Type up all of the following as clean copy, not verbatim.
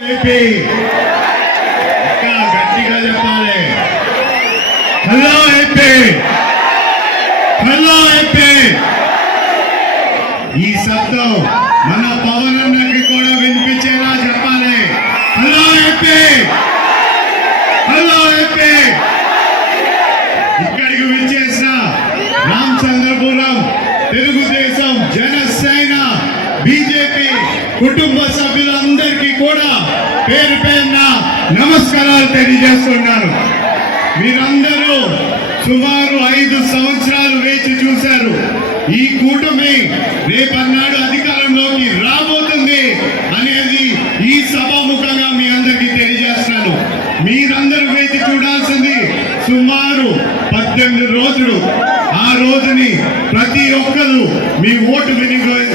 గట్టిగా చెప్పాలి. Hello AP, hello AP. ఈ శబ్దం మన పవన్ అన్నకి కూడా వినిపించేలా చెప్పాలి. Hello AP, hello AP. ఇక్కడికి విచ్చేసిన రామచంద్రపురం తెలుగుదేశం, జనసేన, బీజేపీ కుటుంబ సభ్యులందరికీ కూడా పేరు పేరున నమస్కారాలు తెలియజేస్తున్నాను. మీరందరూ సుమారు 5 సంవత్సరాలు వేచి చూశారు. ఈ కూటమి రేపన్నాడు అధికారంలోకి రాబోతుంది అనేది ఈ సభాముఖంగా మీ అందరికీ తెలియజేస్తున్నాను. మీరందరూ వేచి చూడాల్సింది సుమారు 18 రోజులు. ఆ రోజుని ప్రతి ఒక్కరు మీ ఓటు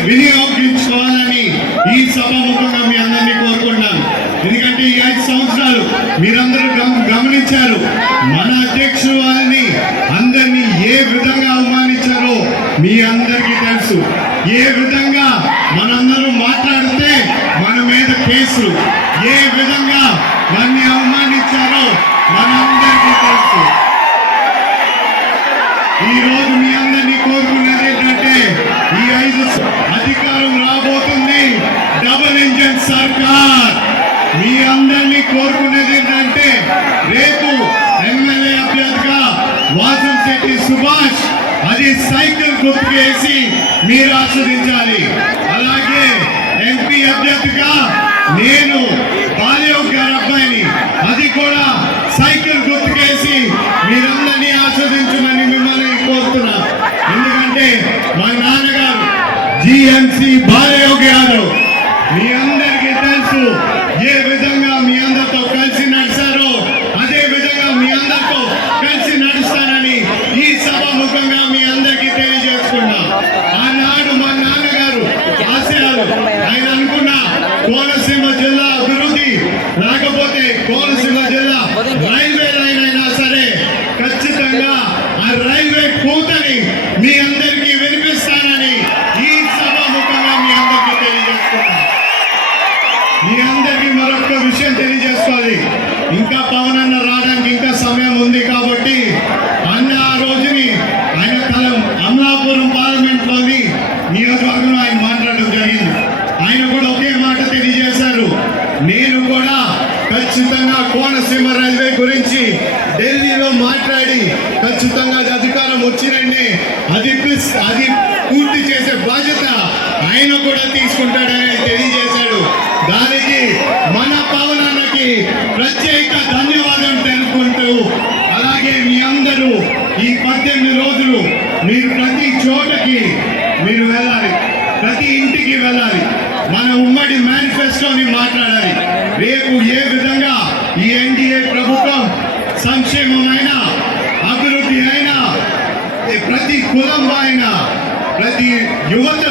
వినియోగించుకోవాలని ఈ సభాముఖంగా మీ అందరినీ కోరుకుంటున్నాను. ఎందుకంటే ఈ 5 సంవత్సరాలు మీరందరూ గమనించారు. మన అధ్యక్షుడు వారిని అందరినీ ఏ విధంగా అవమానించారో మీ అందరికీ తెలుసు. ఏ విధంగా మనందరూ మాట్లాడితే మన మీద కేసులు, ఏ విధంగా వారిని అవమానించారో మనందరికీ తెలుసు. ఈ రోజు మీ అందరినీ కోరుకున్నది ఏంటంటే ఈ 5 అధికారం రాబోతుంది, డబుల్ ఇంజన్ సర్కార్. మీ అందరినీ కోరుకునేది ఏంటంటే రేపు ఎమ్మెల్యే అభ్యర్థిగా వాసంశెట్టి సుభాష్ అది సైకిల్ గుర్తుకేసి మీరు ఆస్వాదించాలి. అలాగే ఎంపీ అభ్యర్థిగా నేను బాలయోగ్ గారి అబ్బాయిని అది కూడా సైకిల్ గుర్తుకేసి మీరందరినీ ఆస్వాదించమని మిమ్మల్ని కోరుతున్నా. ఎందుకంటే మా నాన్నగారు జిఎంసి బాలయోగ్ యాదవ్. మీ అందరికీ తెలుసు ఏ విధంగా మీ అందరితో కలిసి నడిచారో అదే విధంగా మీ అందరితో కలిసి నడుస్తానని ఈ సభాముఖంగా మీ అందరికీ తెలియజేసుకున్నా. ఆనాడు మా నాన్నగారు ఆశయాలు, ఆయన అనుకున్న కోనసీమ జిల్లా అభివృద్ధి, లేకపోతే కోనసీమ జిల్లా రైల్వే లైన్ అయినా సరే ఖచ్చితంగా ఆ రైల్వే కూతని మీ అందరికీ వినిపిస్తానని ఈ సభాముఖంగా మీ అందరికీ తెలియజేసుకున్నా. మీ అందరికీ మరొక విషయం తెలియజేసుకోవాలి. ఇంకా పవన్ అన్న రావడానికి ఇంకా సమయం ఉంది కాబట్టి అన్న ఆ రోజుని ఆయన అమలాపురం పార్లమెంట్ లోని నియోజకవర్గంలో ఆయన మాట్లాడడం జరిగింది. ఆయన కూడా ఒకే మాట తెలియజేశారు, నేను కూడా ఖచ్చితంగా కోనసీమ రైల్వే గురించి ఢిల్లీలో మాట్లాడి ఖచ్చితంగా అధికారం వచ్చినండి అది పూర్తి చేసే బాధ్యత ఆయన కూడా తీసుకుంటాడని తెలియజేశాడు. దానికి మన పవన్ అన్నకి ప్రత్యేక ధన్యవాదం తెలుపుకుంటూ, అలాగే మీ అందరూ ఈ 18 రోజులు మీరు ప్రతి చోటకి మీరు వెళ్ళాలి, ప్రతి ఇంటికి వెళ్ళాలి, మన ఉమ్మడి మేనిఫెస్టోని మాట్లాడాలి. రేపు ఏ విధంగా ఈ ఎన్డీఏ ప్రభుత్వం సంక్షేమమైన, అభివృద్ధి అయినా, ప్రతి కులం అయినా, ప్రతి యువత